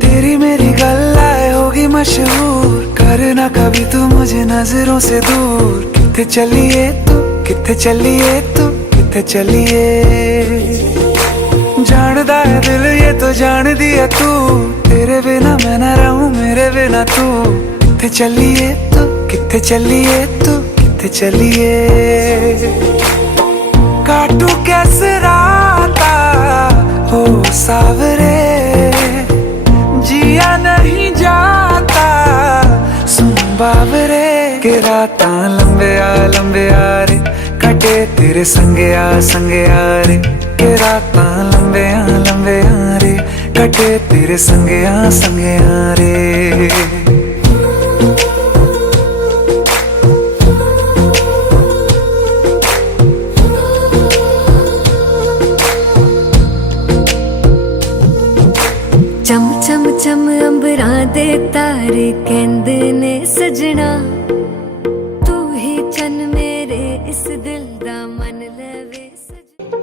तेरी मेरी गल्लाए होगी मशहूर, करना कभी तू मुझे नजरों से दूर। किथे चलिए तू, किथे चलिए तू, किथे चलिए। जानदा है दिल ये तो जान दिया तू, तेरे बिना मैं ना रहूं मेरे बिना तू। किथे चलिए तू, किथे चलिए तू, किथे चलिए। काटू कैसे राता हो सावरे, जिया नहीं जाता सुन बाबरे। के राता लंबे आ रे, कटे तेरे संगे आ रे। के राता लंबे आ रे, कटे तेरे संगे आ रे। चम चम चम अंबरां दे तारे कहंदे ने सजना, तू ही चन मेरे इस दिल दा मन लवे सजना।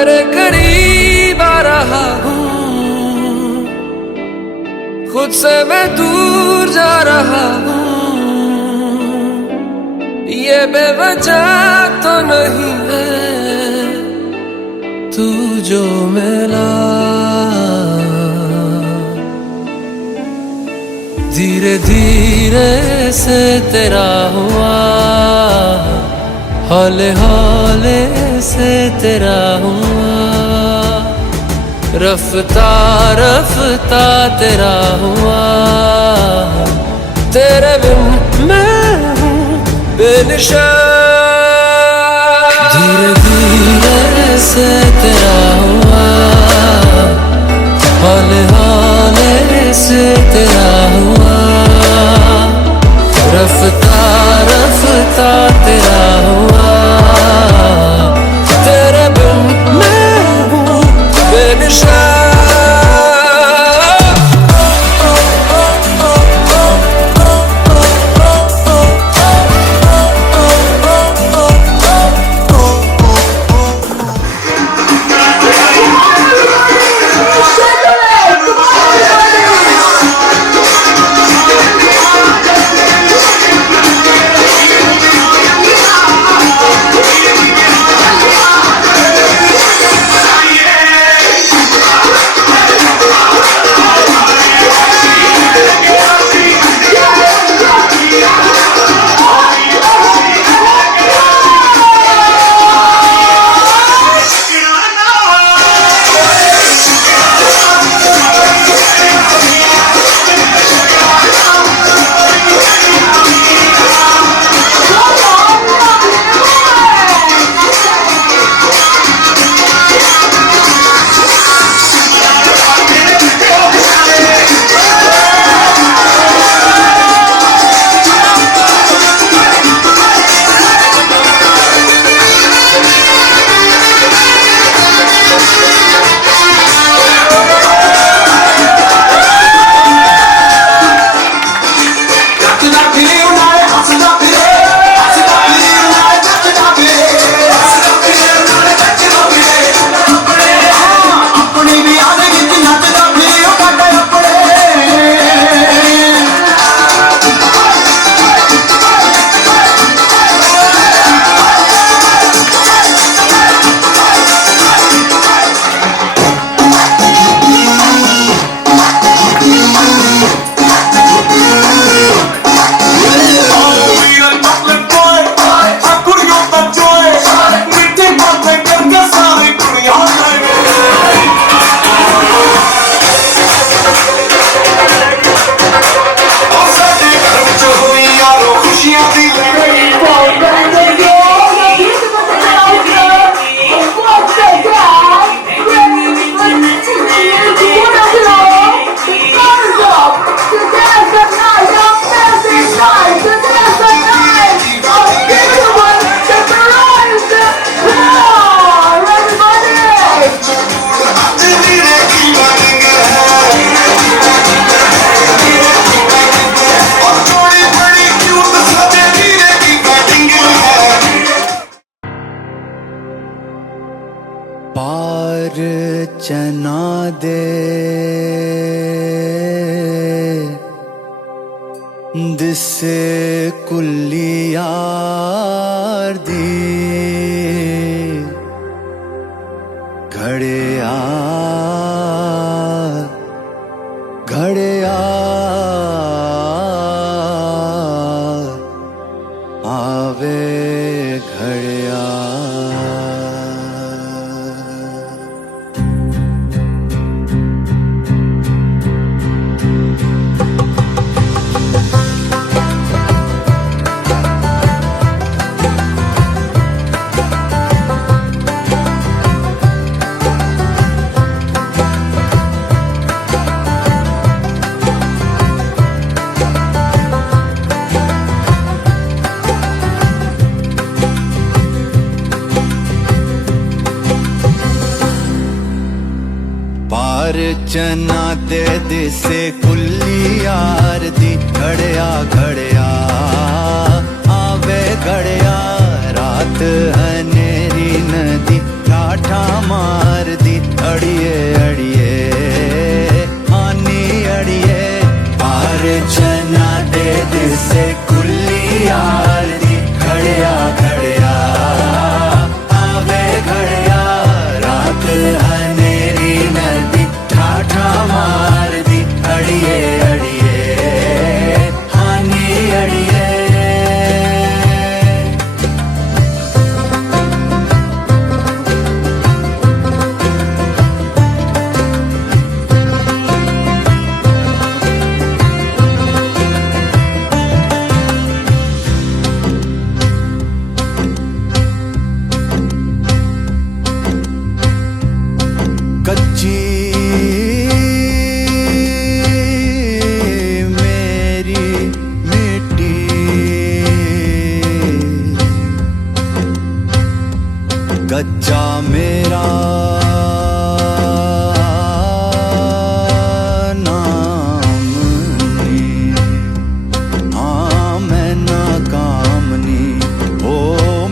तेरे करीब आ रहा हूँ, खुद से मैं दूर जा रहा हूँ। ये बेवजह तो नहीं है तू जो मिला, धीरे धीरे से तेरा हुआ, हौले हौले से तेरा हुआ, रफ्ता रफ्ता तेरा हुआ। तेरे बिन मैं हूँ बेनिशान, धीरे धीरे से तेरा हुआ, हौले हौले से तेरा हुआ, रफ्ता रफ्ता तेरा हुआ। तेरे बिन मैं हूँ बेनिशान। पार चना दे दिसे कुल्ली यार दी घड़िया घड़िया आवे घड़िया। पार चना दे दिसे कुल्ली यार दी घड़िया घड़िया आवे घड़िया रात हनेरी नदी ठाठा मार दिसे खुली यार दी खड़िया खड़िया आवे घड़िया रात हनेरी नदी ठाठा मार दी अड़िए अड़िए हानी अड़िए कच्ची मेरी मिट्टी कच्चा मेरा नाम नी हाँ मैं नाकामनी ओ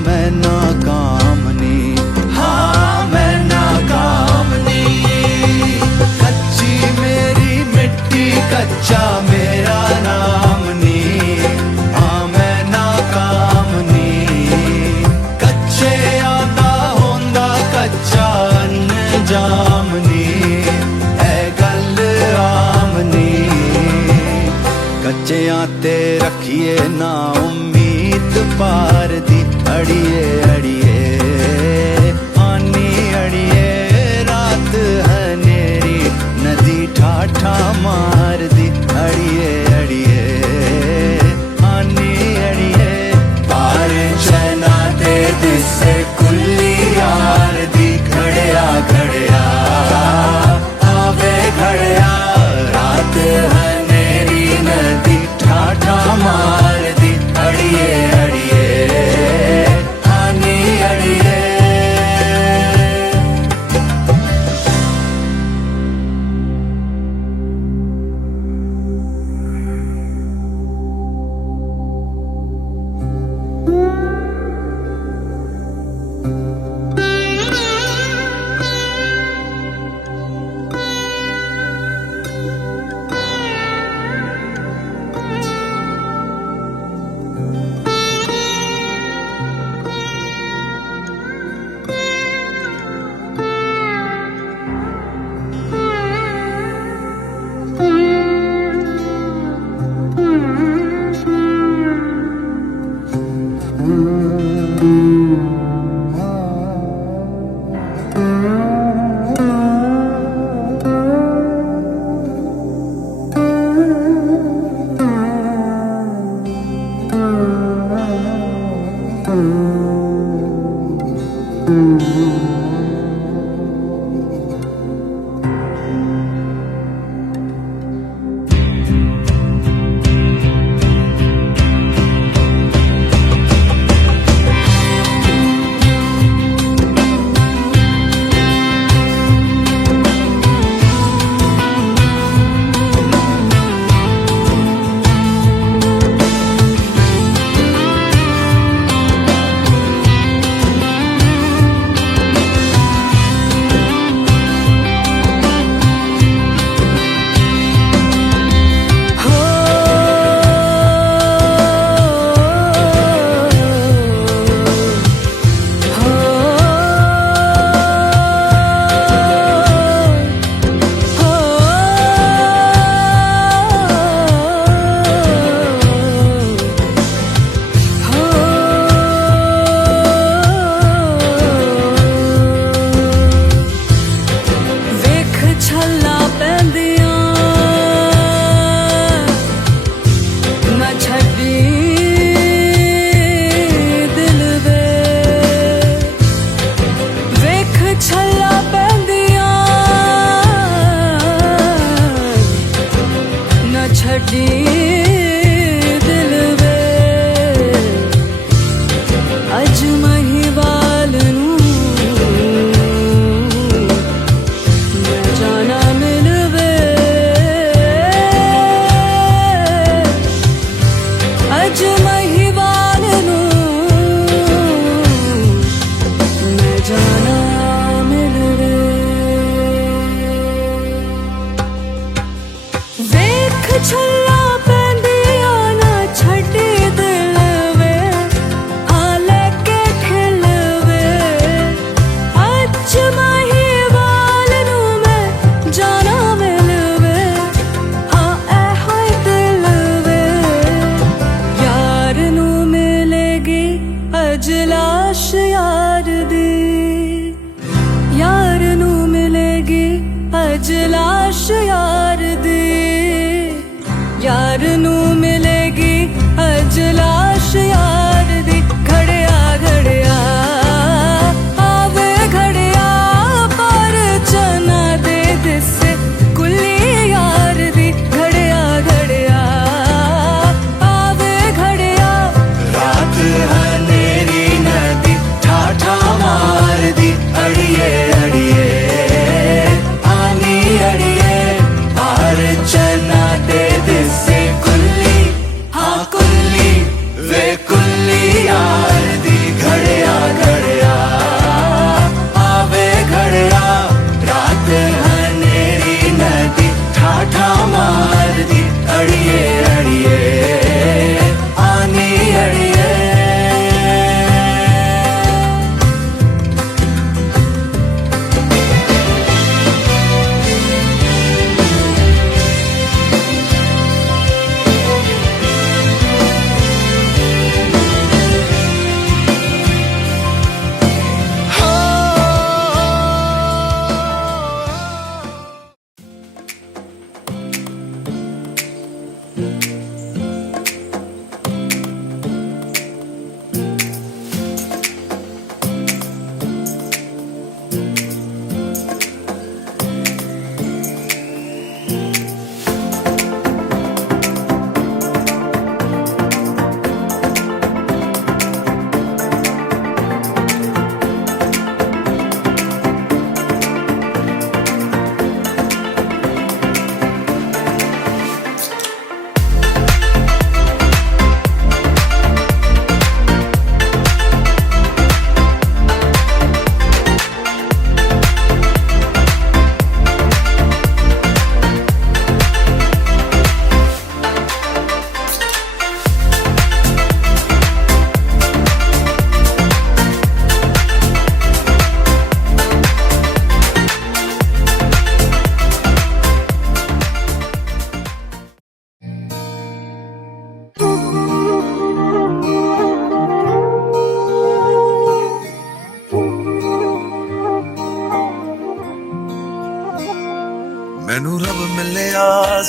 मैं नाकामनी हाँ मैं नाकामनी कच्ची मेरी मिट्टी कच्चा मेरा नाम नी हाँ मैं नाकामनी कच्चे आदा होंदा कच्चा अनजामनी है गल आमनी कच्चियां ते रखिए ना उम्मीद पार दी अड़िए अड़िए आनी अड़िए रात हनेरी नदी ठाठा मार दी अड़िए अड़िए आनी अड़िए पार चना दे दिसे खुली यार दी खड़िया खड़िया आवे घड़िया रात हनेरी नदी ठाठा मार दी अड़िए अड़िए हानी अड़िए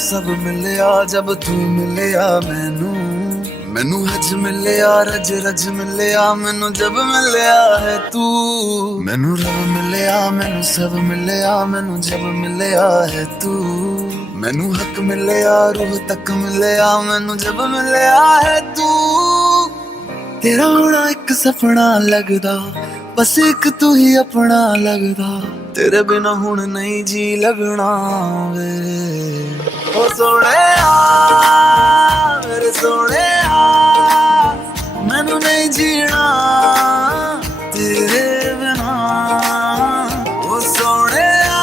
सब मिलिया जब तू मिलिया मैनू हज मिलिया रज रज मिलिया मैनू जब मिलिया है तू मैनू रब मिलिया मैनू सब मिलिया मैनू जब मिलिया है तू मैनू हक मिलिया रूह तक मिलिया मैनू जब मिलिया है तू तेरा होना एक सपना लगदा बस एक तू ही अपना लगदा तेरे बिना हुण नहीं जी लगना वे ओ सोहणिया मेरे सोहणिया मैनू नहीं जीना तेरे बिना ओ सोहणिया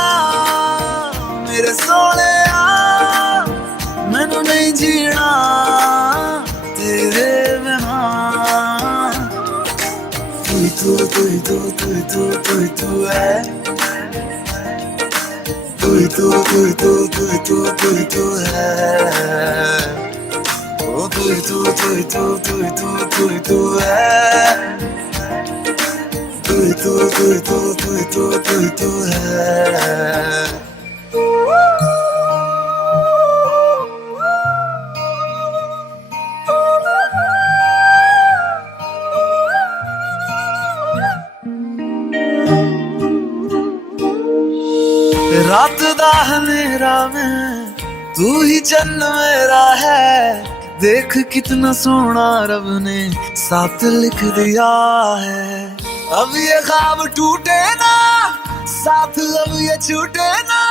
मेरे सोहणिया मैनू नहीं जीना तेरे बिना तू है तू है ओ तू है तू है रात दा हनेरा में तू ही चन्न मेरा है देख कितना सोना रब ने साथ लिख दिया है अब ये ख्वाब टूटे ना साथ अब ये छूटे ना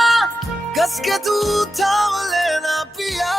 कस के तू थाम लेना पिया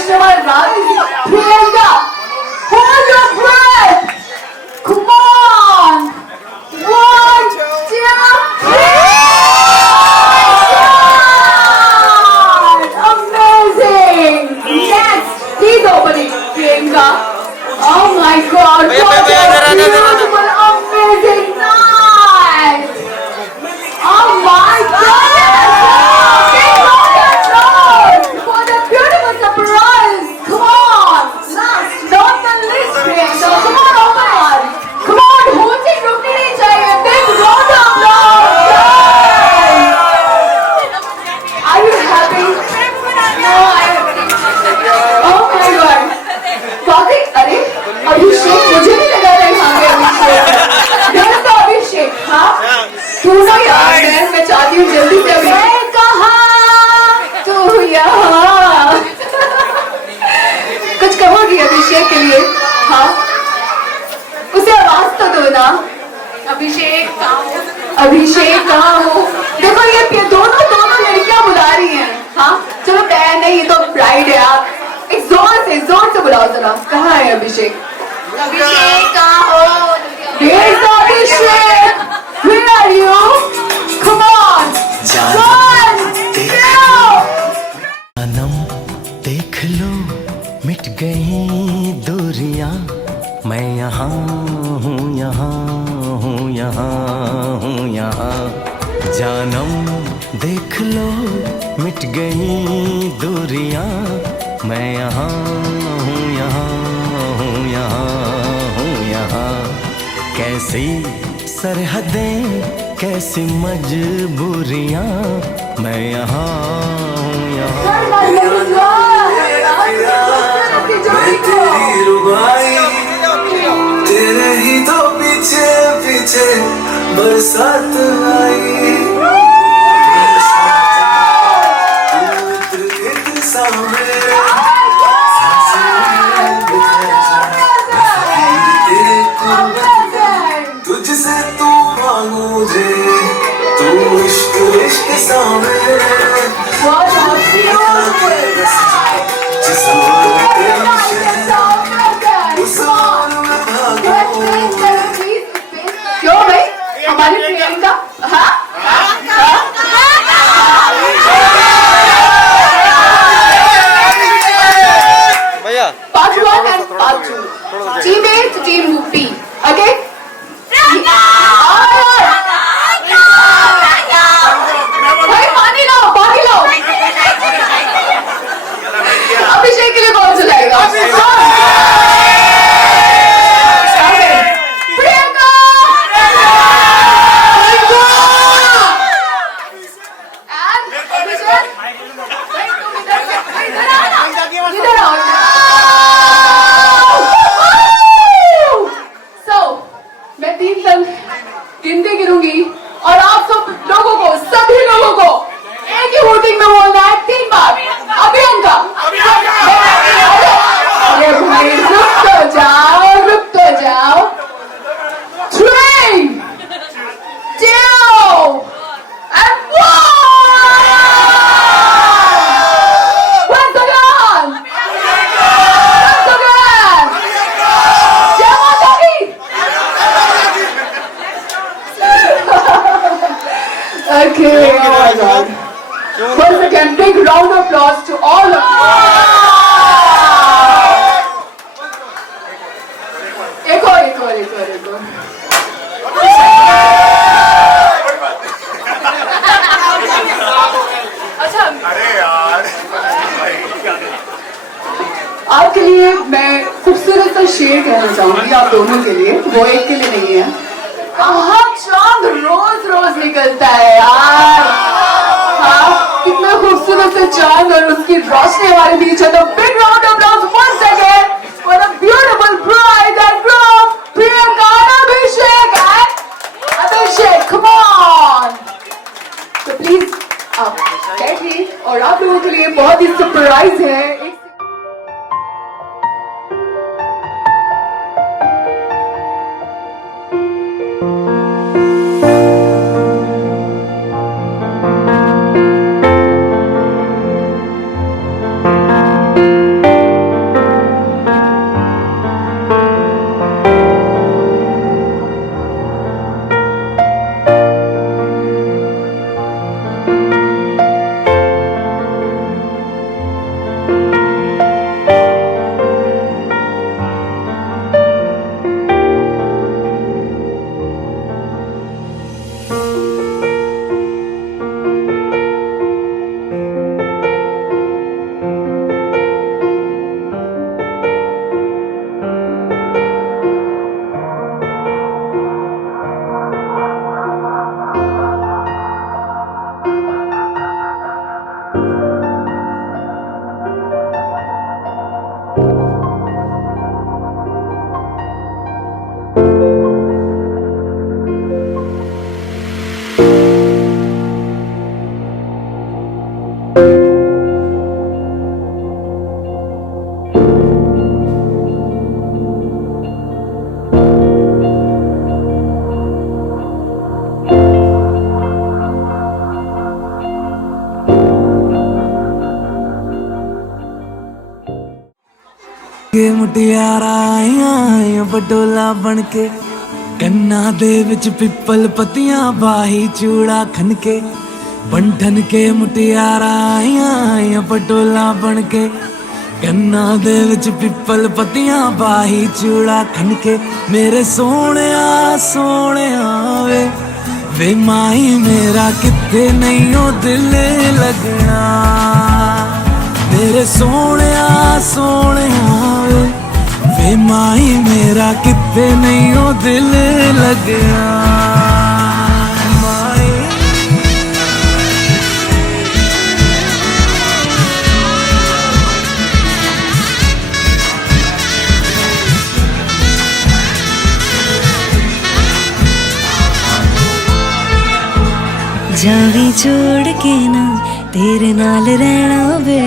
Vaishnava rise. Priyanka, hold your breath. Come on. 1, 2, 3. Amazing. Next, he's opening. Priyanka. Oh my God. What a beautiful, amazing night. Oh my goodness! Big round of applause for the beautiful surprise. Come on, last not the least, Priyanka. Come on, come on, होती रुकनी नहीं चाहिए. Big round of applause. Are you happy? No, oh my God. Karthik, अरे अभिषेक मुझे नहीं लगा रहा यहाँ पे अभिषेक. There is the अभिषेक, हाँ? तू ना यार मैं चाहती हूँ जल्दी से अभी कहाँ तू यहाँ कुछ कहोगी अभिषेक के लिए हाँ उसे आवाज तो दो ना अभिषेक कहाँ हो देखो ये दोनों लड़कियां बुला रही हैं हाँ चलो बहन नहीं ये तो ब्राइड है आप एक जोर से बुलाओ जरा कहाँ है अभिषेक कहाँ हो Here's the Abhishek Where are you? Come on! 1, 2! जानम देख लो मिट गई दूरियां मैं यहाँ हूँ जानम देख लो मिट गई दूरियां मैं यहाँ हूँ कैसी सरहदें कैसी मजबूरियां मैं यहाँ हूँ तेरी रुबाई तेरे ही तो पीछे पीछे बरसात आई इत्र सामने तुझसे तू मांगू मुझे तू इश्क सामने क्यों भाई हमारी प्रियंका हाँ part 1 and part 2 team A to team B okay भाई पानी लाओ अभिषेक के लिए कौन चलाएगा प्रियंका इधर आओ मैं 3 तक गिनती गिरूंगी और आप सभी लोगों को एक ही वोटिंग में बोलना है 3 बार अभियंका अरे भाई रुक तो जाओ 3 2 and 1 once again Jai Mata Di Okay, oh my God. Once again, big round of applause to all of you. एक और अच्छा आपके लिए मैं खूबसूरत सा शेर कहना चाहूंगी आप दोनों के लिए वो एक के लिए नहीं है चांद रोज निकलता है यार हाँ कितना खूबसूरत से चांद और उसकी रोशनी हमारे बीच है तो big round of applause once again for the beautiful bride and groom Priyanka and Abhishek come on so please आप बैठिए और आप लोगों के लिए बहुत ही सरप्राइज है के मुटियारा आईਆਂ पटोला बन के ਕੰਨਾਂ ਦੇ ਵਿੱਚ ਪਿੱਪਲ ਪੱਤੀਆਂ ਬਾਹੀ ਚੂੜਾ ਖਨ ਕੇ ਬੰਠਨ ਕੇ ਮੁਟਿਆਰਾਂ ਆਈਆਂ ਪਟੋਲਾ ਬਣ ਕੇ ਕੰਨਾਂ ਦੇ ਵਿੱਚ ਪਿੱਪਲ ਪੱਤੀਆਂ ਬਾਹੀ ਚੂੜਾ ਖਨ ਕੇ ਮੇਰੇ ਸੋਹਣਿਆ ਸੋਹਣਿਆ ਵੇ ਮਾਈ ਮੇਰਾ ਕਿੱਥੇ ਨਹੀਂ ਉਹ ਦਿਲ ਲੱਗਣਾ ਮੇਰੇ ਸੋਹਣਿਆ ਸੋਹਣਿਆ ਵੇ ਮਾਈ ਮੇਰਾ ਕਿੱਥੇ ਨਹੀਂ ਉਹ ਦਿਲ ਲੱਗਣਾ जावी छोड़ के ना तेरे नाल रहना वे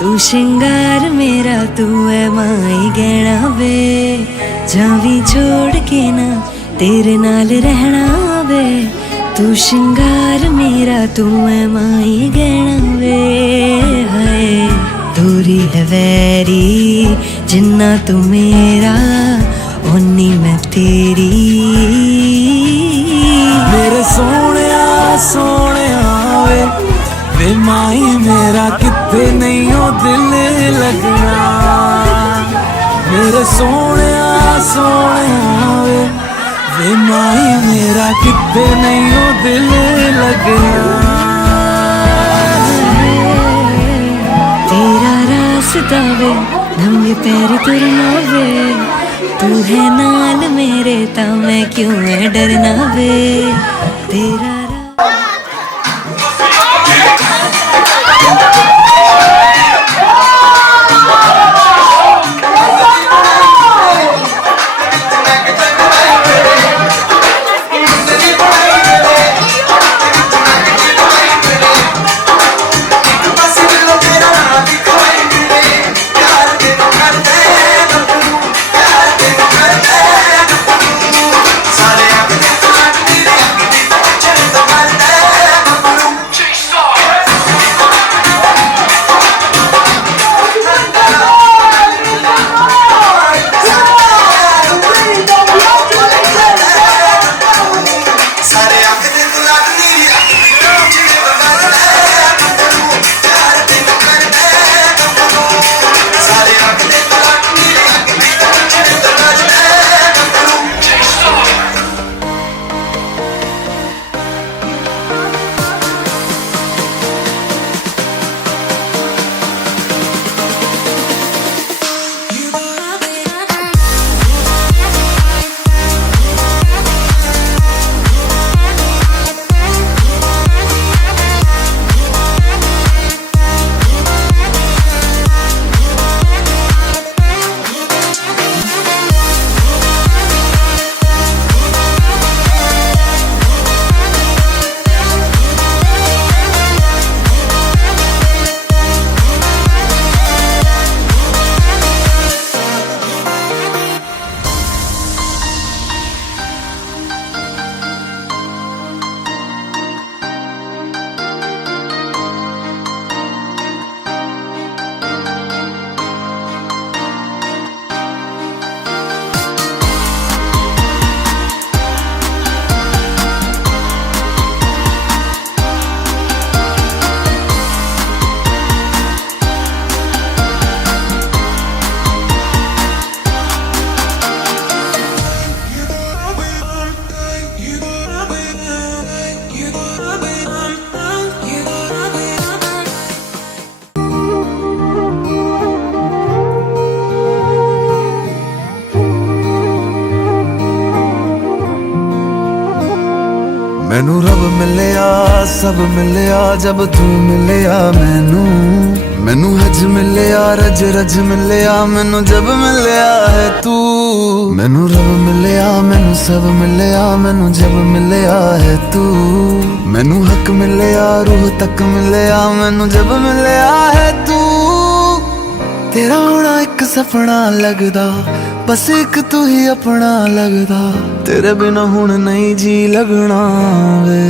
तू श्रृंगार मेरा तू है माई गहना वे जावी छोड़ के ना तेरे नाल रहना वे तू श्रृंगार मेरा तू है माई गहना वे हाय दूरी है वैरी जिन्ना तू मेरा ओनी मैं तेरी मेरे सोहणिया सोहणिया वे माई मेरा कित्ते नहीं ओ दिल लगना मेरे सोहणिया सोहणिया वे माई मेरा कित्ते नहीं ओ दिल लगना तेरा रास्ता वे नंगे पैर तुरना वे तू है नाल मेरे ता मैं क्यों है डरना वे तेरा मैनू रब मिलिया सब मिलिया जब तू मिलिया मैनू हज मिलिया रज रज मिलिया मैनू जब मिलिया है तू मैनू रब मिलिया मैनू सब मिलिया मैनू जब मिलिया है तू मैनू हक मिलिया रूह तक मिलिया मैनू जब मिलिया है तू तेरा होना एक सपना लगदा बस एक तू ही अपना लगदा तेरे बिना हुण नहीं जी लगना वे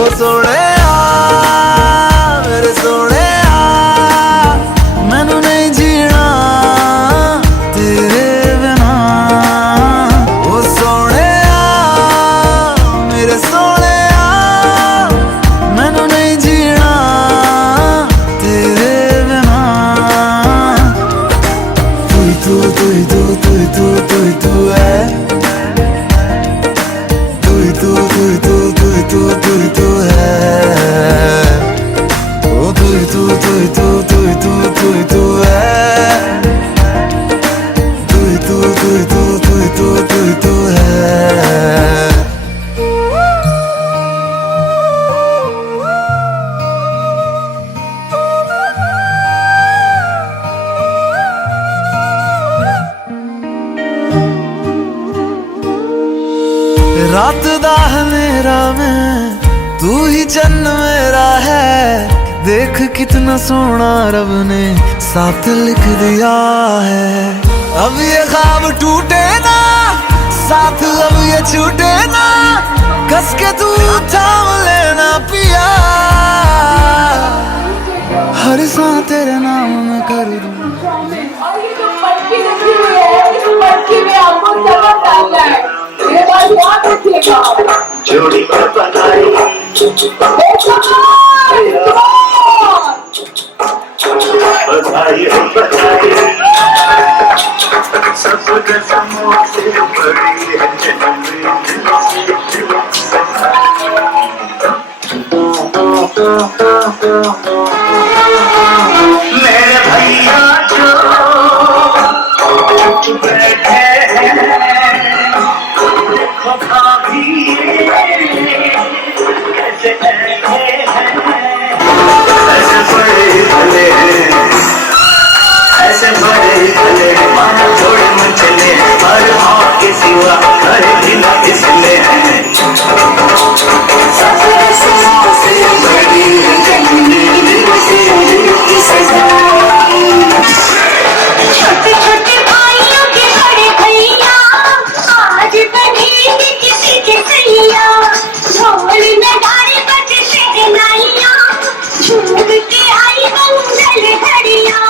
ओ सोहणिया मेरे सोहणिया मैनू नहीं जीना तू ही तू है, ओ तू ही तू, तू ही तू, तू ही तू, तू ही तू है, तू ही तू, तू ही तू, तू ही तू, तू ही तू है। रात दा मेरा मैं, तू ही जन्म मेरा है। देख कितना सोना रब ने साथ लिख दिया है। अब ये ख्वाब टूटे ना, साथ अब ये छूटे ना, कस के तू थाम लेना पिया। हर सांस तेरे नाम में कर दूं। और ये जो मटकी लगी हुई है, इस मटकी में आपको सबक आता है। ये बात याद रखिएगा। जोड़ी पर बनाई बधाई बधाई, सब कसमों से बड़ी है जन्नत। मेरे भैया जो बैठे ऐसे बड़े भले मानो जोड़े मचले, हर माँ के सिवा घर भी न इसलिए बड़ी की सजा। छोटे छोटे भाइयों के बड़े भैया आज बनेंगे किसी के सैया। ढोल नगाड़े बजते हैं नाइया, झूम के आई मंगल घड़िया।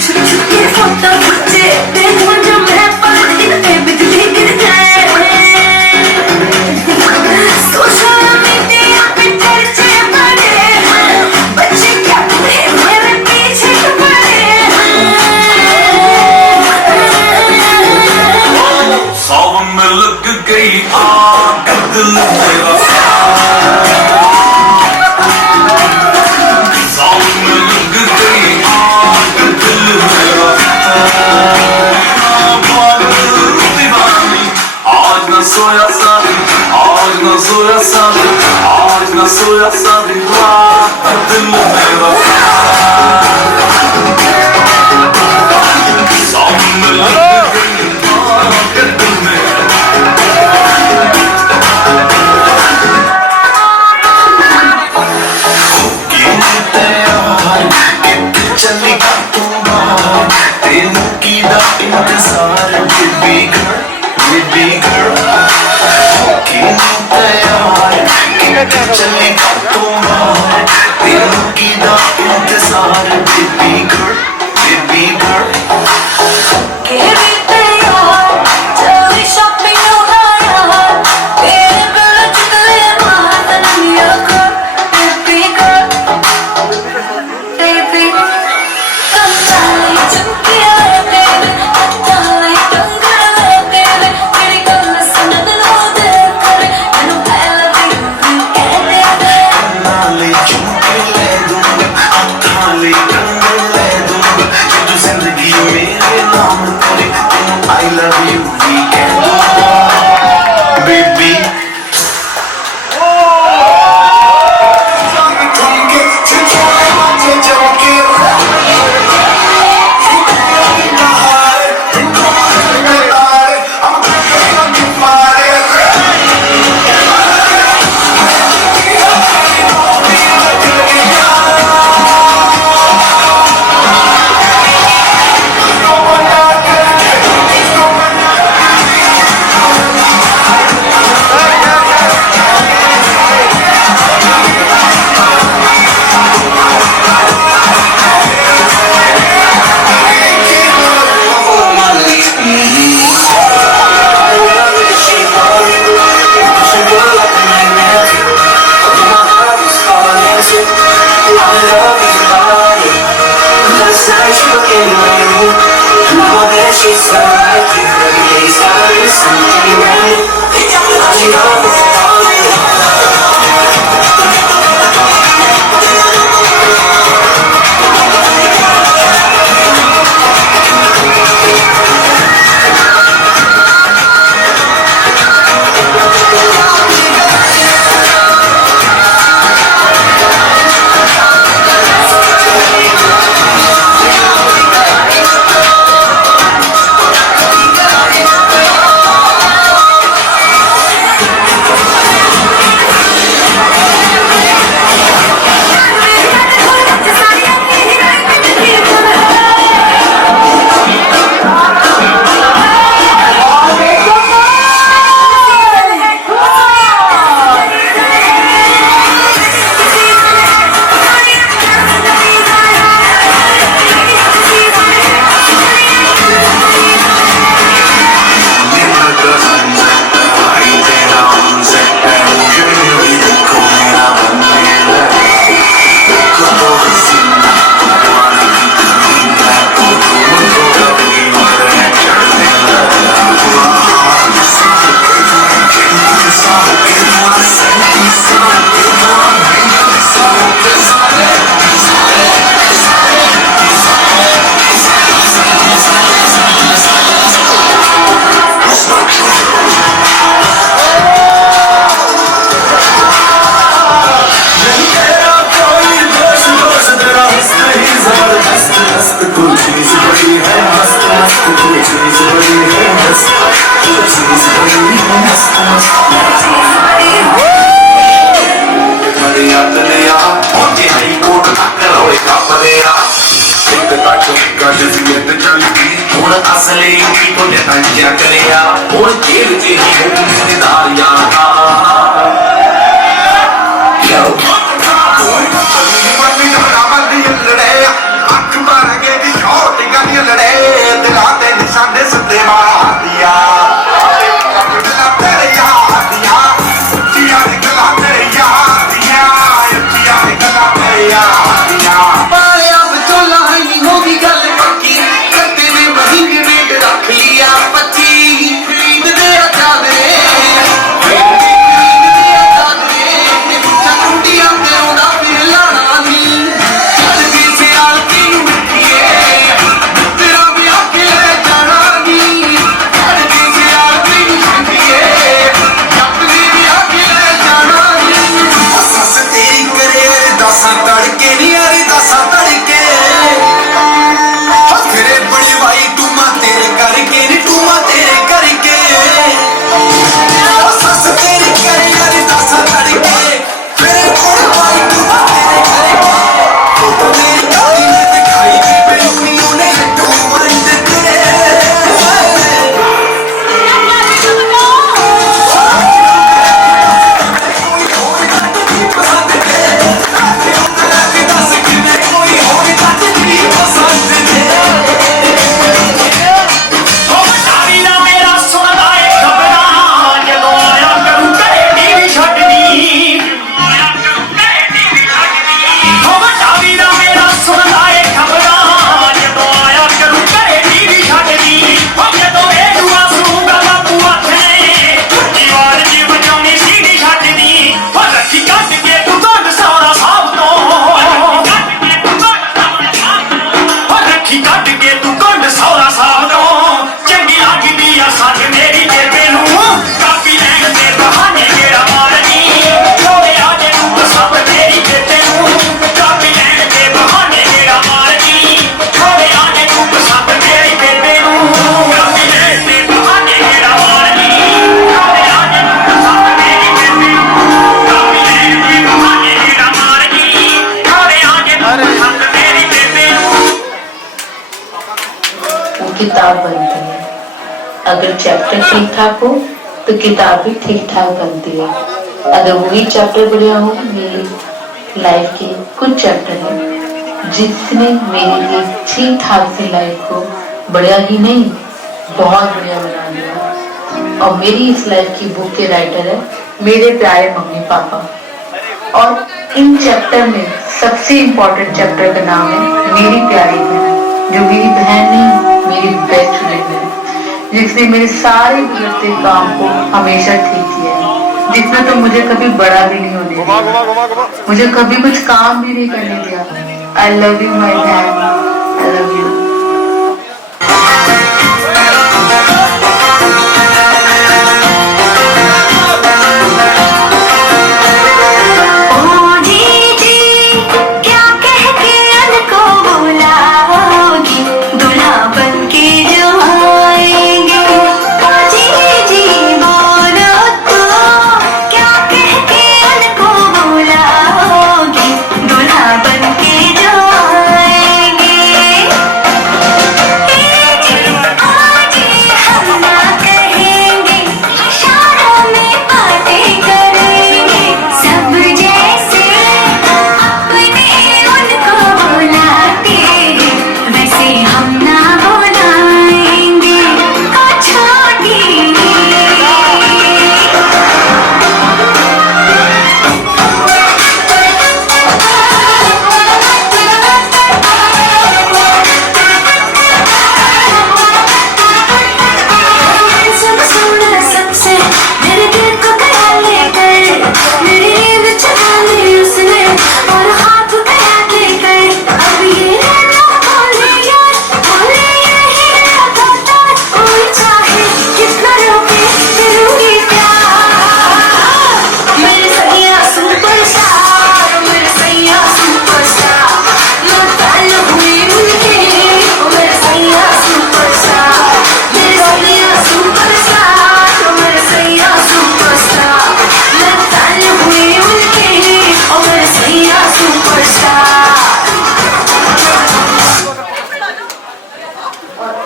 छुट्टी फोटो खींचे देखो जो मैं पानी पे बिजली गिर जाए। सोशल मीडिया पे चर्चे बड़े हैं, बच्चे क्या मेरे पीछे पड़े हैं। सावन में लग गई आग दिल मेरा, सावन में लग गई आग दिल मेरा। दीवानी आज न सोया सारी, आज न सोया सारी, आज न सोया सारी रात दिल मेरा। सावन में लग गई आग दिल मेरा। चली तू बाहर, तेनू की दा इंतजार, बेबी गर्ल की तैयार। चली तू बाहर, तेनू की दा इंतजार, बेबी गर्ल I अगर चैप्टर ठीक ठाक हो तो किताब भी ठीक ठाक बनती है। अगर वही चैप्टर बढ़िया हो, मेरी लाइफ के कुछ चैप्टर है जिसने मेरे लिए ठीक ठाक सी लाइफ को बढ़िया ही नहीं बहुत बढ़िया बना दिया। और मेरी इस लाइफ की बुक के राइटर है मेरे प्यारे मम्मी पापा। और इन चैप्टर में सबसे इम्पोर्टेंट चैप्टर का नाम है मेरी प्यारी बहन, जो मेरी बहन नहीं मेरी बेस्ट फ्रेंड है, जिसने मेरे सारे बिगड़ते काम को हमेशा ठीक किया है, जिसने तो मुझे कभी बड़ा भी नहीं होने दिया, मुझे कभी कुछ काम भी नहीं करने दिया। आई लव यू माई बहन, आई लव यू।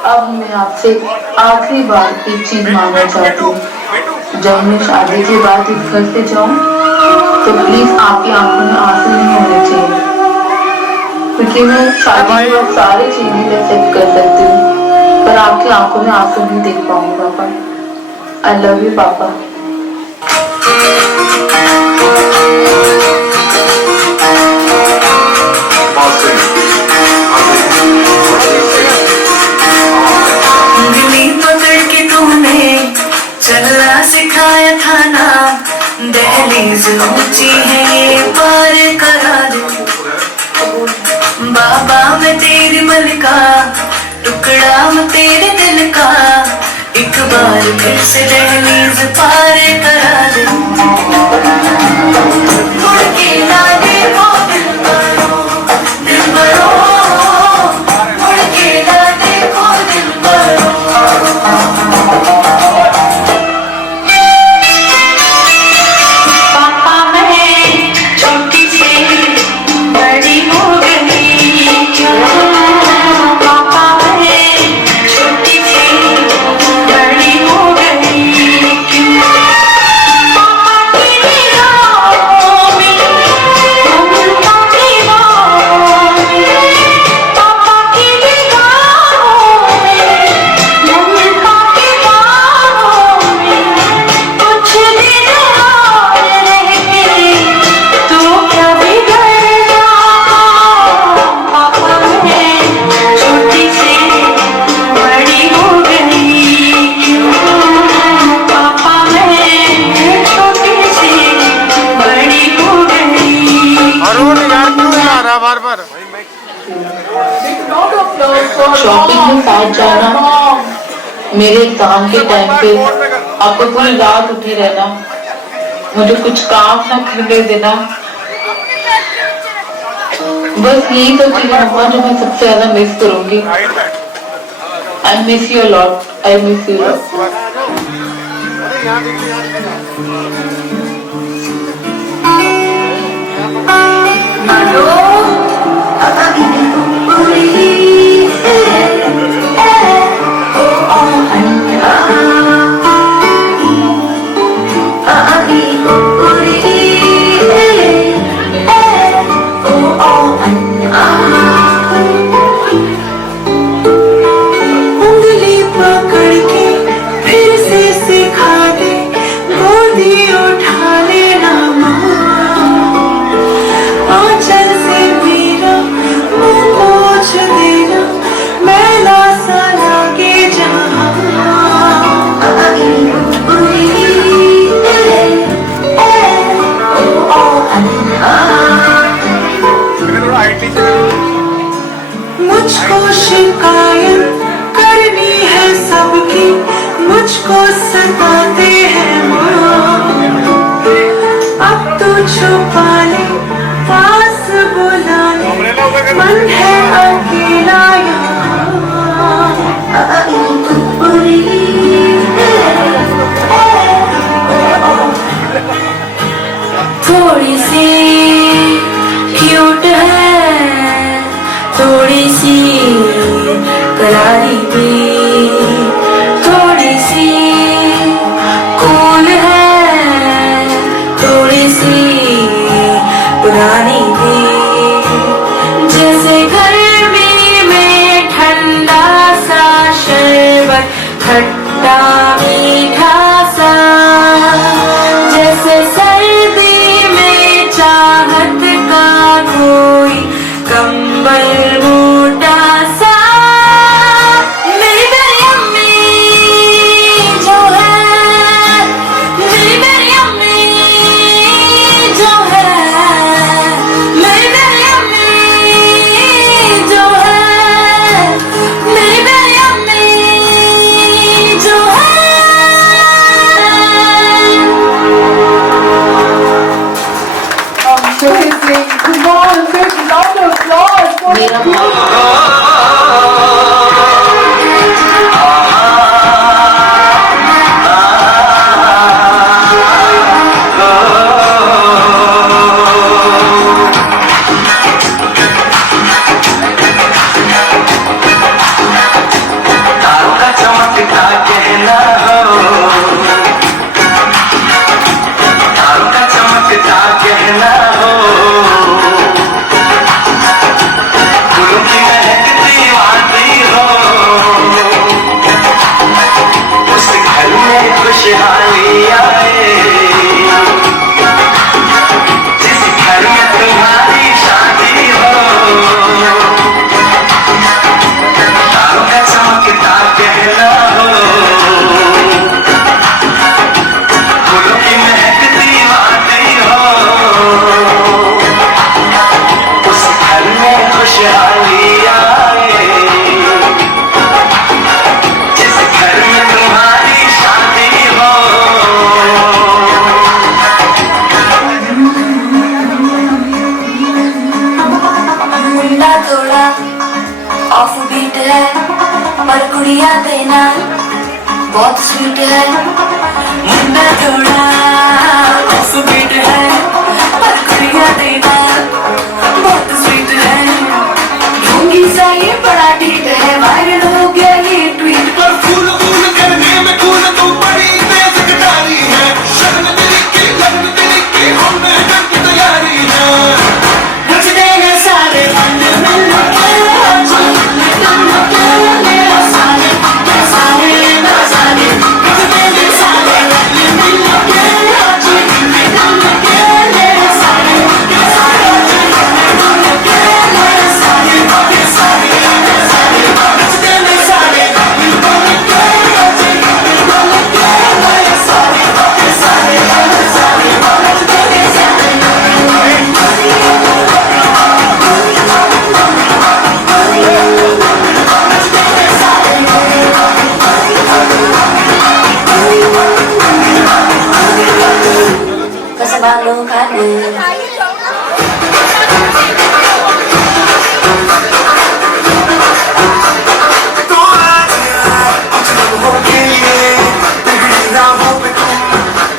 अब मैं आपसे आखिरी बार एक चीज मांगना चाहती हूँ। जब मैं शादी के बाद इस घर से जाऊँ तो प्लीज आपकी आंखों में आंसू नहीं होने चाहिए, क्योंकि मैं शादी के बाद सारी चीजें एक्सेप्ट कर सकती हूँ, पर आपकी आंखों में आंसू नहीं देख पाऊंगी पापा। आई लव यू पापा। चलना सिखाया था ना, दहलीज ऊंची है ये पार करा दे। बाबा मैं तेरी मलका, टुकड़ा मैं तेरे दिल का, एक बार फिर से दहलीज पार करा दे। मुड़ के ना देखो दिल भरो, दिल भरो, मुड़ के ना देखो दिल भरो। शॉपिंग में साथ जाना, मेरे एग्जाम के टाइम पे आपको पूरी रात उठी रहना, मुझे कुछ काम ना करने देना, बस यही तो चीजें मम्मा जो मैं सबसे ज्यादा मिस करूंगी। I miss you lot, I miss you lot. Oh, छुपा ले, पास बुला ले, मन है अकेला यहाँ। थोड़ी सी क्यूट है, थोड़ी सी करारी भी, थोड़ी सी कूल है, थोड़ी सी पुरानी भी। जैसे गर्मी में ठंडा सा शरबत, खट्टा मीठा सा, जैसे सर्दी में चाहत का कोई कंबल मोटा सा। मेरी मेरी अम्मी जो है, मेरी मेरी अम्मी जो है, मेरी मेरी अम्मी जो है, मेरी मेरी अम्मी जो है। Amazing. Come on, big round of applause for मेरा तारों का चमकता कहना हो, तारों का चमकता कहना हो, फूलों की महकती वादी हो, उस घर में खुशहाली आए, जिस घर में तुम्हारी शादी हो। तारों का चमकता कहना हो, फूलों की महकती वादी हो, उस घर में खुशहाली आए, जिस घर में तुम्हारी शादी हो। मुंडा थोड़ा ऑफ बीट है, पर कुड़िया देना बहुत स्वीट है। मुंडा थोड़ा ऑफ बीट है, पर कुड़िया देना बहुत स्वीट है। ढोंगी सा ये बड़ा ठीक है, वायरल हो गया ये ट्वीट। पर फूल फूल करने में कूल तो बड़ी तेज कटारी है, शर्म दिल की लगन दिल की हमने जग की तैयारी है। नचते हैं सारे बंद मिल के, मेरा साले मेरा साले मेरा साले, नचते हैं सारे बंद मिल के, मेरा साले मेरा साले, मेरा साले मेरा साले, नचते हैं सारे बंद मिल के, मेरा साले मेरा साले, नचते हैं सारे। Kasabalo kalu. तो आजा कुछ लम्हों के लिए, बिगड़ी राहों पे तुम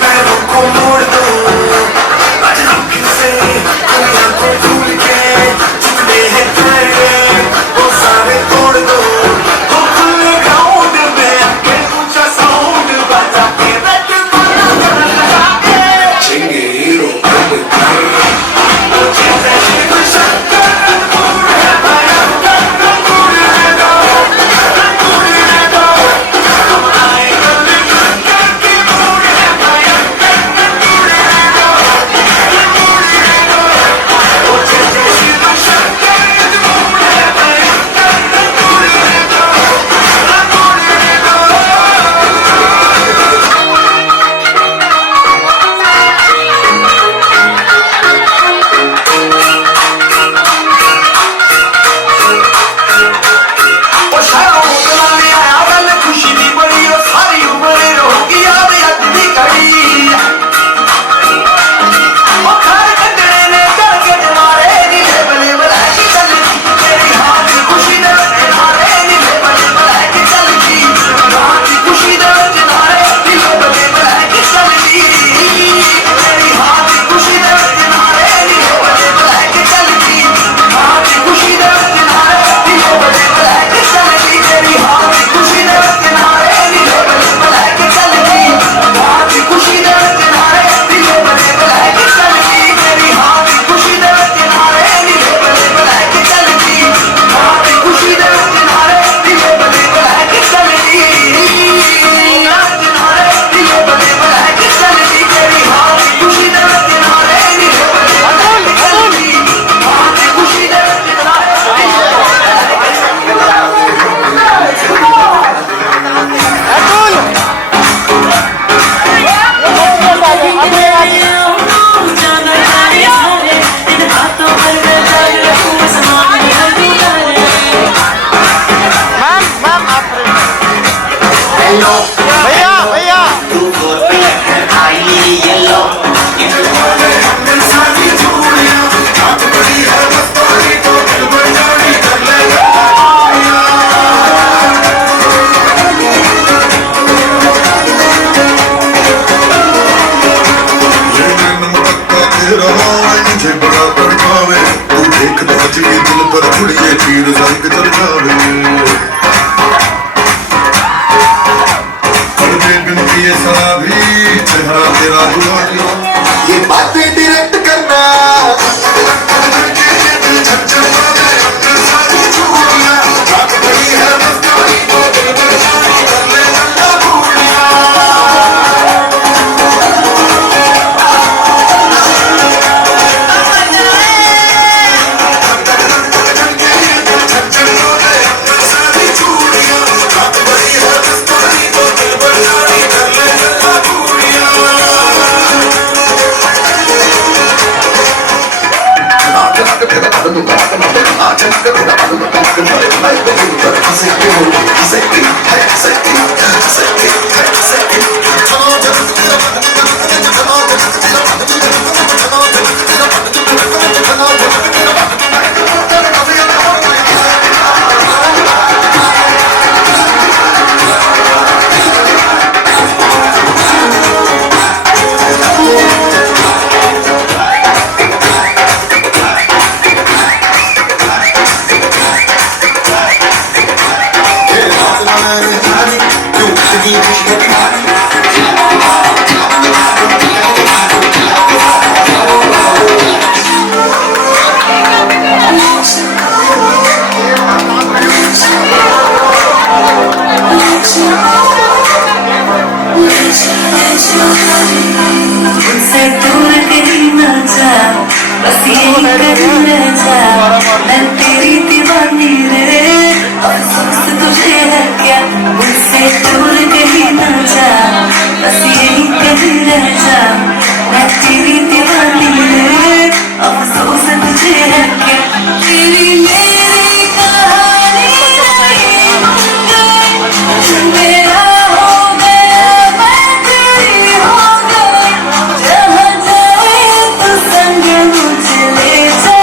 पैरों को मोड़ दो। आज रुख से दुनिया को भूल के जितने हैं तेरे वो सारे तोड़ दो। वो खुले ग्राउंड में आके ऊंचा साउंड बजा के बैठ लगा के चिंगे हीरो बन कर वो चीज़ें शिव तेरा मुझे बड़ा तड़पावे, तू देख नाच के दिल पर कुड़िए तीर संग चल जावे। कर दे बिनती ये सलाह भी, चेहरा तेरा गुलाबी, ये बातें डायरेक्ट करना। उनसे दूर कहीं ना जा, बस यही करना जा, मैं तेरी दीवानी रे, अफसोस तुझे है क्या। उनसे दूर कहीं ना जा, बस यही करना जा, मैं तेरी दीवानी रे, अफसोस तुझे है क्या। तेरी मेरी कहानी नहीं, मेरा हो गया मैं तेरी हो गई, जहाँ जाए तो संग मुझे ले जा।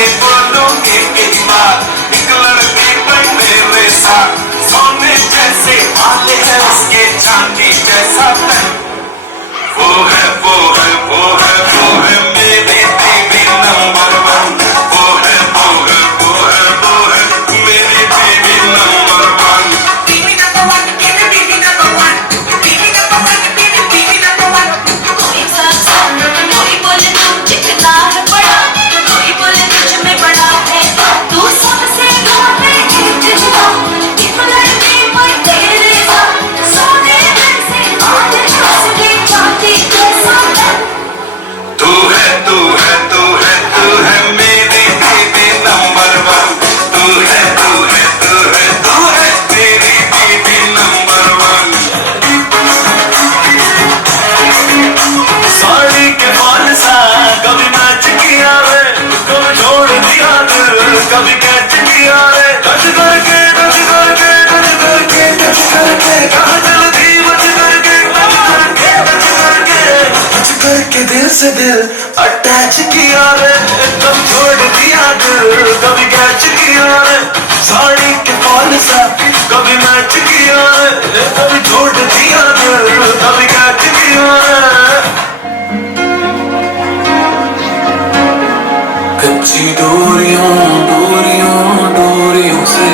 से बोलूंगी एक बार, एक लड़की पर मेरे साथ, सोने जैसे बाल है उसके, चांदी जैसा तन, वो है वो है वो है वो है मेरी बीवी नंबर वन, वो है वो है वो है वो है मेरी बीवी नंबर वन। बीवी नंबर वन, कहते बीवी नंबर वन, बीवी नंबर वन, बीवी नंबर वन। कोई साथ कोई बोले तू कितना है बड़ा, कोई बोले तुझ में बड़ा है, तू सबसे है एक जुदा, एक लड़की पर तेरे साथ, सोने जैसे बाल है उसके, चांदी जैसा तन। तू है तू है तू है तू है मेरी बीवी नंबर वन, तू है तू है तू है तू है मेरी बीवी नंबर वन। साड़ी के बाल सा कभी मैच किया रे, कभी छोड़ दिया दिल, कभी कैच किया रे, टच करके टच करके टच करके टच करके, कहाँ जल्दी बच करके टच करके टच करके टच करके दिल से दिल अटैच किया रे, कभी छोड़ दिया दिल, कभी कैच किया रे, साड़ी के बाल सा कभी मैच किया रे, कभी छोड़ दिया दिल, कभी कैच किया रे। कच्ची डोरियों डोरियों डोरियों से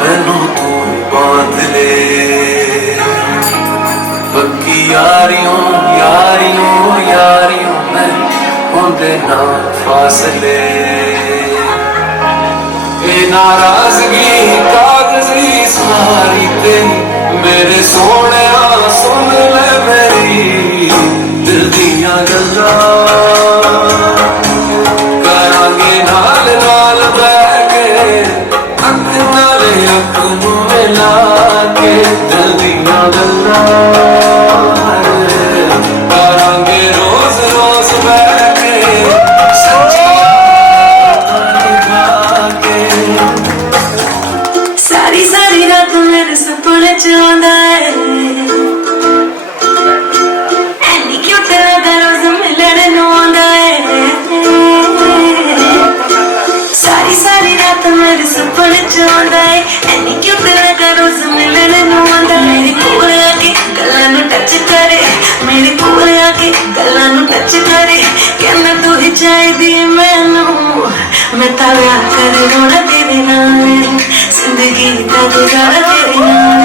मैनू तू बांध ले, पक्की यारियों यारियों यारियों में होंदे ना फासले, ए नाराजगी कागजी सारी तेरी, मेरे सोने सुन ले मेरी दिल दियां गल्लां, करांगे नाल नाल बैठ के, अख नाल अख नूं मिला के, दिल दियां गल्लां करांगे रोज रोज बैठ के, सच्चियां निभा के। सारी सारी रात मेरे सपने च आंदा है, ऐनी क्यों तेरा रोज मिलने नूं आंदा है, सारी सारी रात मेरे सपने च आंदा है, ऐनी क्यों तेरा रोज मिलने नूं आंदा है, मेरे कोल आके गल्लां नूं टच करे, मेरे कोल आके गल्लां नूं टच करे, कहना तू ही चाहिदी मैनू, मैं तां व्याह कर रोना तेरे नाल, जिंदगी दा गुजारा तेरे नाल,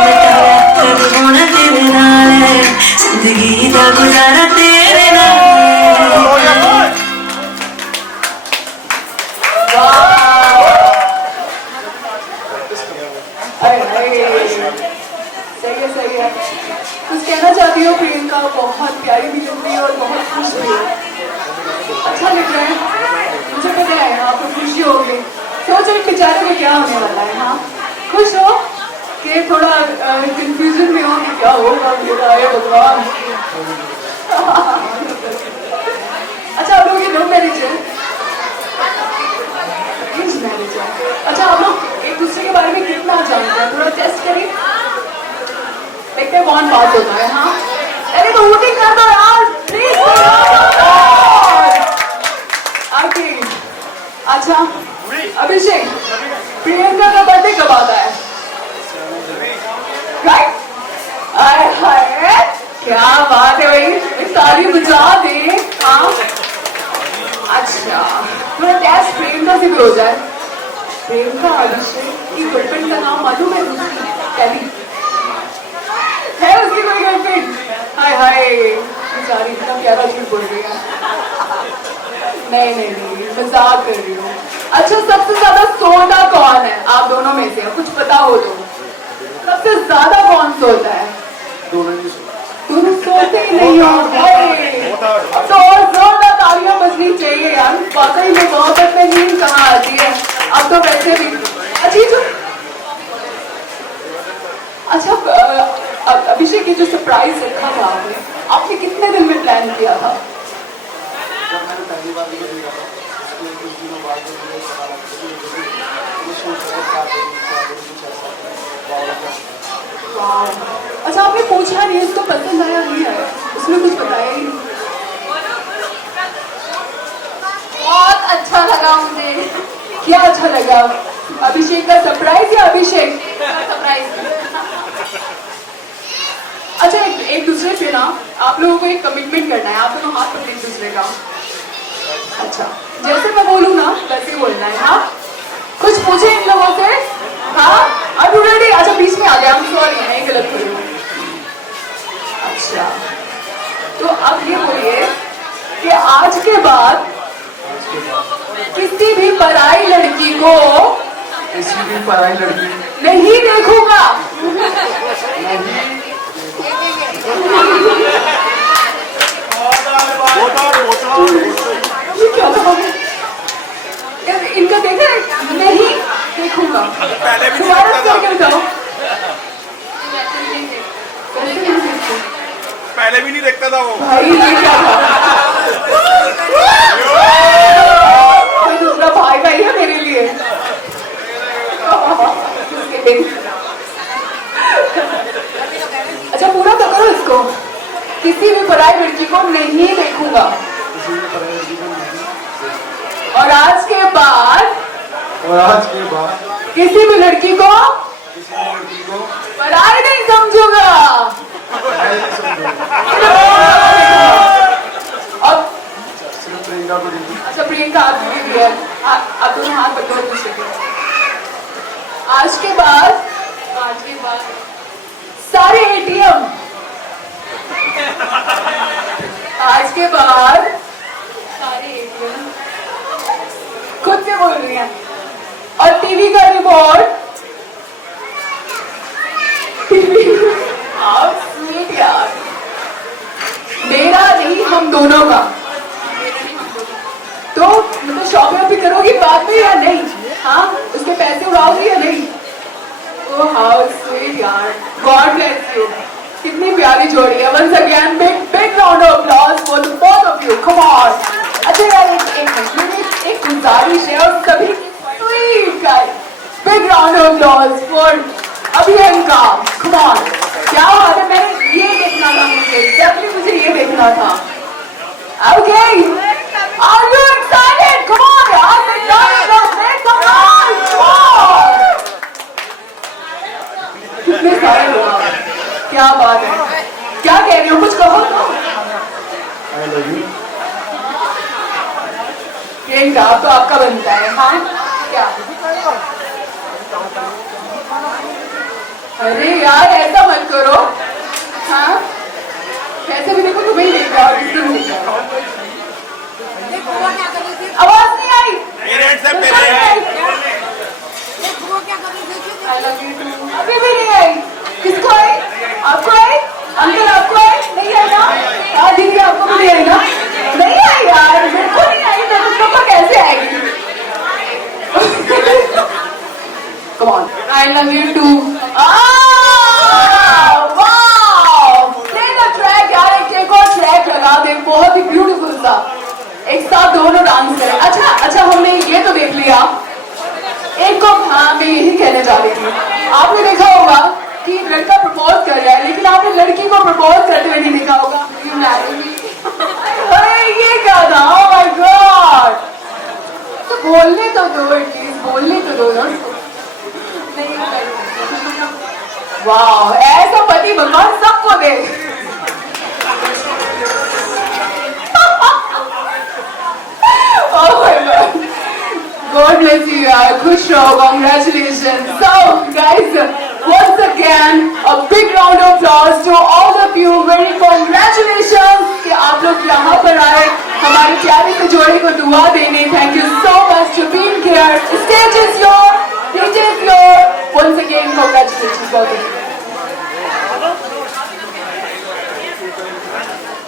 मैं तां व्याह कर रोना तेरे नाल, जिंदगी दा गुजारा तेरे नाल। सही है। कुछ कहना चाहती हो प्रियंका? बहुत प्यारी भी लग रही है और बहुत खुश भी है, अच्छा लग रहा है, मुझे पता है आपको खुशी होगी। सोचो इस बेचारे में क्या होने वाला है। हाँ, खुश हो कि थोड़ा कंफ्यूजन में हो कि क्या होगा मेरा, ये भगवान। अच्छा, आप लोग ये लव मैरिज है? मैरिज है। अच्छा, आप लोग एक दूसरे के बारे में कितना जानते हैं? थोड़ा टेस्ट करिए, देखते हैं कौन पास होता है। हाँ, अरे तो वोटिंग कर दो यार प्लीज। आके अच्छा, अभिषेक, प्रियंका का बर्थडे कब आता है? राइट, हाय हाय, क्या बात है भाई, ताली बजा दे। हाँ, अच्छा, थोड़ा टेस्ट प्रियंका से भी हो जाए। प्रियंका अभिषेक की गर्लफ्रेंड का नाम मालूम है? कैली है उसकी कोई गर्लफ्रेंड? हाय हाय, बेचारी इतना प्यारा झूठ बोल रही है। नहीं नहीं नहीं, मजाक कर रही हूँ। अच्छा, सबसे ज्यादा सोता कौन है आप दोनों में से? कुछ पता हो तो। सबसे ज्यादा कौन सोता है? दोनों सोते ही नहीं हो। अब तो और जोरदार तालियां बजनी चाहिए यार, वाकई में मोहब्बत में नींद कहाँ आती है। अब तो वैसे भी अच्छा, अभिषेक की जो सरप्राइज रखा था आपने कितने दिन में प्लान किया था? अच्छा, आपने पूछा नहीं इसको पसंद आया नहीं आया? उसने कुछ बताया ही नहीं। बहुत अच्छा अच्छा लगा मुझे। क्या अच्छा लगा? अभिषेक का सरप्राइज या अभिषेक सरप्राइज? अच्छा, एक दूसरे से ना आप लोगों को एक कमिटमेंट करना है, आप दोनों हाथ पकड़े एक दूसरे का। अच्छा, जैसे मैं बोलूँ ना वैसे बोलना है। हाँ, कुछ पूछे इन लोगों से? हाँ, आर यू रेडी? अच्छा, बीच में आ गया, I'm sorry, मैं गलत कर रही हूँ। अच्छा, तो अब ये बोलिए कि आज के बाद किसी भी पराई लड़की को नहीं देखूंगा। ये क्या था? इनका देखा है? नहीं देखूंगा। दोबारा करके बताओ। पहले भी नहीं देखता था वो। भाई ये क्या था? कोई दूसरा भाई भाई है मेरे लिए। अच्छा, पूरा तो करो इसको। किसी भी पराई लड़की को नहीं देखूंगा और आज के बाद किसी भी लड़की को पराई नहीं समझूंगा। अब अच्छा, प्रियंका आपके लिए भी है। आप दोनों हाथ पकड़ो एक दूसरे के। आज के बाद सारे एटीएम, आज के बाद सारे एटीएम खुद से बोल रही हैं। और टीवी का रिमोट, टीवी आप स्वीट यार, मेरा नहीं हम दोनों का। तो मतलब शॉपिंग भी करोगी बाद में या नहीं? हाँ, उसके पैसे उड़ाओगी या नहीं? ओह हाउ स्वीट यार, गॉड ब्लेस यू। कितनी प्यारी जोड़ी है। Once again big round of applause for the both of you. Come on. अच्छा यार, एक गुजारिश है और सभी sweet guys, big round of applause for Abhiyanka. Come on. क्या बात है, मैंने ये देखना था, मुझे ये देखना था। Okay, are you excited? Come on यार, कम ऑन। कितने सारे लोग, क्या बात है, क्या कह रही हो, कुछ कहो तो। प्रियंका, तो आपका बनता है। हाँ क्या? अरे यार ऐसा मत करो। हाँ, कैसे भी देखो तुम्हें ही देख रहा हूँ। आवाज नहीं आई। अभी भी नहीं आई। किसको आई? आपको आई? अंकल आपको आई? नहीं आई ना? हाँ दीदी, आपको भी नहीं आई ना? नहीं आई यार, बिल्कुल नहीं आई। तो तुमको कैसे आएगी? Come on, I love you too. वाह, play the track यार, एक और ट्रैक लगा दे, बहुत ही ब्यूटीफुल सा, एक साथ दोनों डांस करें। अच्छा, हमने ये तो देख लिया। एक को, हाँ मैं यही कहने जा रही थी, आपने देखा होगा कि लड़का प्रपोज कर रहा है, लेकिन आपने लड़की को प्रपोज करते हुए नहीं देखा होगा। अरे ये क्या था? Oh my God. तो बोलने तो दो, एटलीस्ट बोलने तो दो ना। वाह, ऐसा पति भगवान सबको दे। Oh my God. God bless you यार, खुश रहो, congratulations. So guys, once again a big round of applause to all of you. Very congratulations कि आप लोग यहाँ पर आए हमारे प्यारे से जोड़े को दुआ देने. Thank you so much for being here. Stage is yours, stage is yours. Once again congratulations both of you.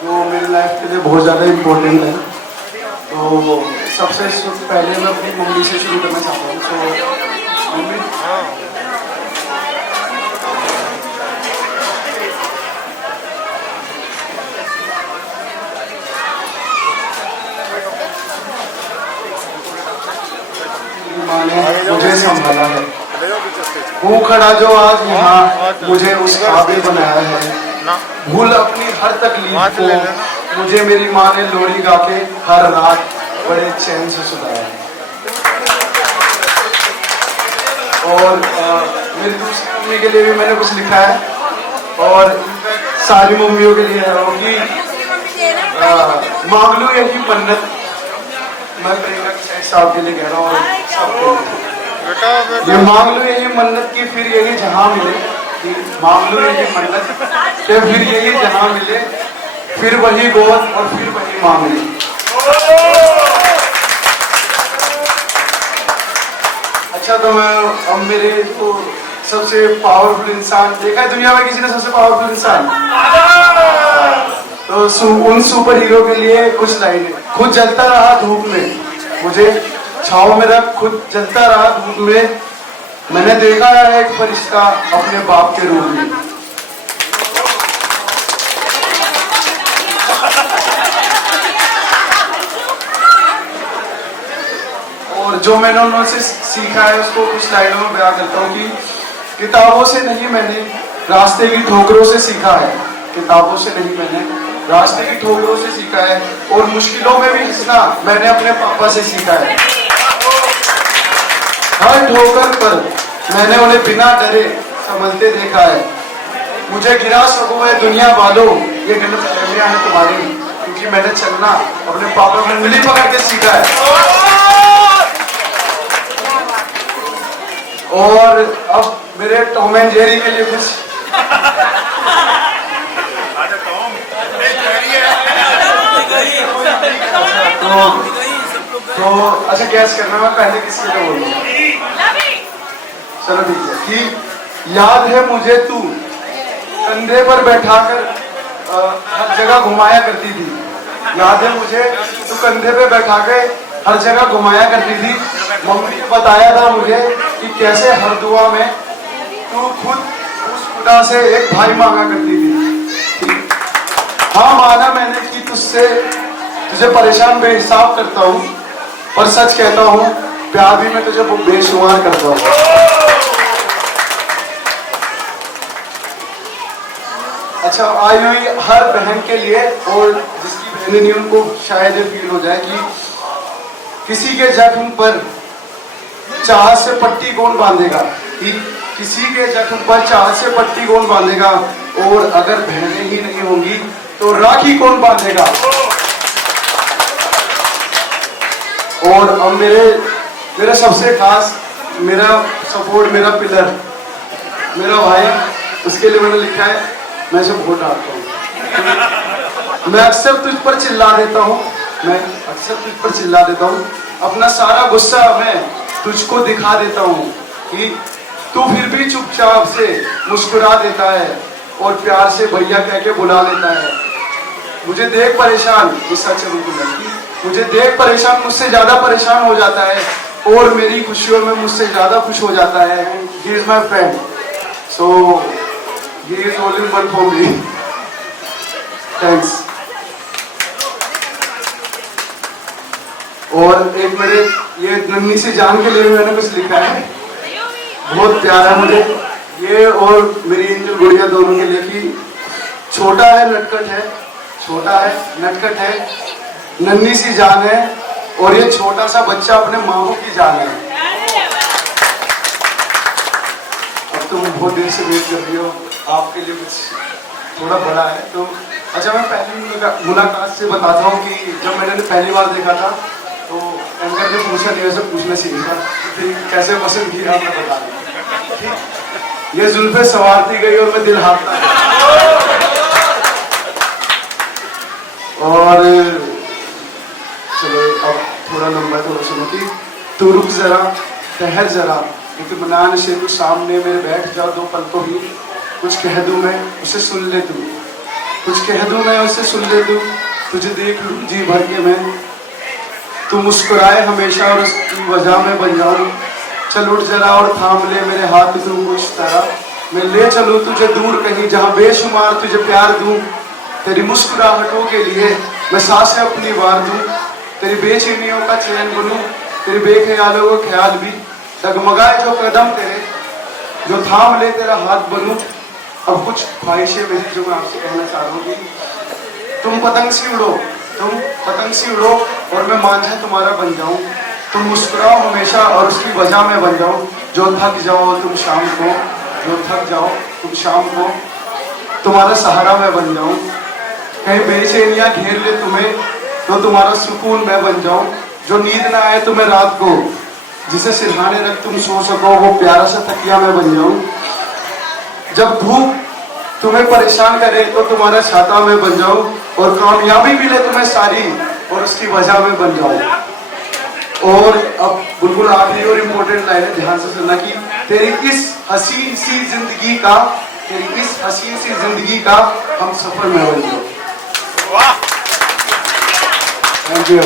तो मेरी लाइफ के लिए बहुत ज़्यादा इम्पोर्टेंट है। तो सबसे पहले मैं अपनी मम्मी से शुरू करना चाहता हूँ। तो मम्मी, माँ ने मुझे संभाला है। हूँ खड़ा जो आज यहाँ, मुझे उस काबिल बनाया है। भूल अपनी हर तकलीफ को, मुझे मेरी माँ ने लोरी गा के हर रात बड़े चैन से सुनाया है। और मेरी दूसरी मम्मी के लिए भी मैंने कुछ लिखा है और सारी मम्मियों के लिए है वो कि मांग लो यही मन्नत। मैं प्रियंका साहब के लिए कह रहा हूँ और सबके लिए। ये मांग लो यही मन्नत की फिर यही जहां मिले, कि मांग लो यही मन्नत के फिर यही जहां मिले, फिर वही गोद और फिर वही मांगली। अच्छा तो मैं अब मेरे तो सबसे पावरफुल इंसान देखा है दुनिया में, किसी ने सबसे पावरफुल इंसान, तो उन सुपर हीरो के लिए कुछ लाइनें। खुद जलता रहा धूप में, मुझे छाव में रख, खुद जलता रहा धूप में, मैंने देखा है एक फरिश्ता अपने बाप के रूप में। और जो मैंने उनसे सीखा है उसको कुछ लाइनों में बयां करता हूँ कि किताबों से नहीं मैंने रास्ते की ठोकरों से सीखा है, किताबों से नहीं मैंने रास्ते की ठोकरों से सीखा है, और मुश्किलों में भी हंसना मैंने अपने पापा से सीखा है। हर ठोकर पर मैंने उन्हें बिना डरे संभलते देखा है। मुझे गिरा सको है दुनिया वालों, ये गलत फहमियां हैं तुम्हारी, क्योंकि मैंने चलना अपने पापा को उंगली पकड़ के सीखा है। और अब मेरे टॉम एंड जेरी के लिए कुछ तो अच्छा गैस करना, मैं पहले किसके लिए बोलूंगा? चलो ठीक है। कि याद है मुझे तू कंधे पर बैठाकर हर जगह घुमाया करती थी, याद है मुझे तू कंधे पे बैठा के हर जगह घुमाया करती थी। मम्मी ने बताया था मुझे कि कैसे हर दुआ में तू खुद उस खुदा से एक भाई मांगा करती थी। हाँ माना मैंने कि तुझे परेशान बेहिसाब करता हूँ, पर सच कहता हूँ प्यार भी मैं तुझे बेशुमार करता हूँ। अच्छा आई हुई हर बहन के लिए, और जिसकी बहनें नहीं उनको शायद ये फील हो जाए कि किसी के जख्म पर चाहत से पट्टी कौन बांधेगा, कि किसी के जख्म पर चाहत से पट्टी कौन बांधेगा, और अगर बहनें ही नहीं होंगी तो राखी कौन बांधेगा। और अब मेरा सबसे खास, मेरा सपोर्ट, मेरा पिलर, मेरा भाई, उसके लिए मैंने लिखा है मैं इसे बहुत डांटता हूँ। मैं अक्सर तुझ पर चिल्ला देता हूँ, मैं अक्सर तुझ पर चिल्ला देता हूँ, अपना सारा गुस्सा मैं तुझको दिखा देता हूँ, कि तू फिर भी चुपचाप से मुस्कुरा देता है और प्यार से भैया कह के बुला लेता है। मुझे देख परेशान, ये सच है बिल्कुल लड़की, मुझे देख परेशान मुझसे ज्यादा परेशान हो जाता है, और मेरी खुशियों में मुझसे ज्यादा खुश हो जाता है। He is my friend, so he is only one for me. Thanks. और एक मेरे ये नन्ही सी जान के लिए मैंने कुछ लिखा है, बहुत प्यारा मुझे ये, और मेरी एंजल गुड़िया दोनों के लिए, कि छोटा है नटखट है, छोटा है नटखट है, नन्ही सी जान है, और ये छोटा सा बच्चा अपने माँ की जान है। अब तुम बहुत देर से वेट कर रही हो, आपके लिए कुछ थोड़ा बड़ा है तो। अच्छा मैं पहली मुलाकात से बताता हूँ कि जब मैंने पहली बार देखा था तो एंकर ने पूछा नहीं, वैसे पूछना सीखा, फिर कैसे पसंद किया मैं बता दूँ। ये जुल्फे सवारती गई और मैं दिल हारता गया। और चलो अब थोड़ा लंबा तो सुनो कि तू रुक जरा, ठहर जरा, इत्मीनान से तू सामने मेरे बैठ जा, दो पल को ही कुछ कह दूं मैं उसे सुन ले तू, कुछ कह दूं मैं उसे सुन ले तू, तुझे देख लूं जी भर के मैं, तू मुस्कुराए हमेशा और उसकी वजह में बन जाऊं। चल उठ जरा और थाम ले मेरे हाथ तू कुछ तरह, मैं ले चलूं तुझे दूर कहीं जहां बेशुमार तुझे प्यार दूं। तेरी मुस्कुराहटों के लिए मैं सांसें अपनी वार दूं, तेरी बेचैनियों का चैन बनूं, तेरे बेख्यालों का ख्याल भी, डगमगाए जो कदम तेरे, जो थाम ले तेरा हाथ बनूं। अब कुछ ख्वाहिशें मेरी जो मैं आपसे कहना चाह रहा हूँ कि तुम पतंग सी उड़ो, तुम पतंग सी उड़ो, और मैं मांझा तुम्हारा बन जाऊं। तुम मुस्कुराओ हमेशा और उसकी वजह मैं बन जाऊं। जो थक जाओ तुम शाम को, जो थक जाओ तुम शाम को, तुम्हारा सहारा मैं बन जाऊं। कहीं बेचैनियां घेर ले तुम्हें तो तुम्हारा सुकून मैं बन जाऊं। जो नींद ना आए तुम्हें रात को, जिसे सिरहाने रख तुम सो सको, वो प्यारा सा तकिया मैं बन जाऊं। जब धूप तुम्हें परेशान करे तो तुम्हारा छाता मैं बन जाऊं। और कामयाबी मिले तुम्हें सारी और उसकी वजह में बन जाऊं। और अब बिल्कुल आखिरी और इम्पोर्टेंट लाइन है, ध्यान से सुनना कि तेरी इस हसीन सी जिंदगी का, तेरी इस हसीन सी जिंदगी का हम सफर में बन जाओ। Thank you.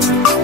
We'll be right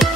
back.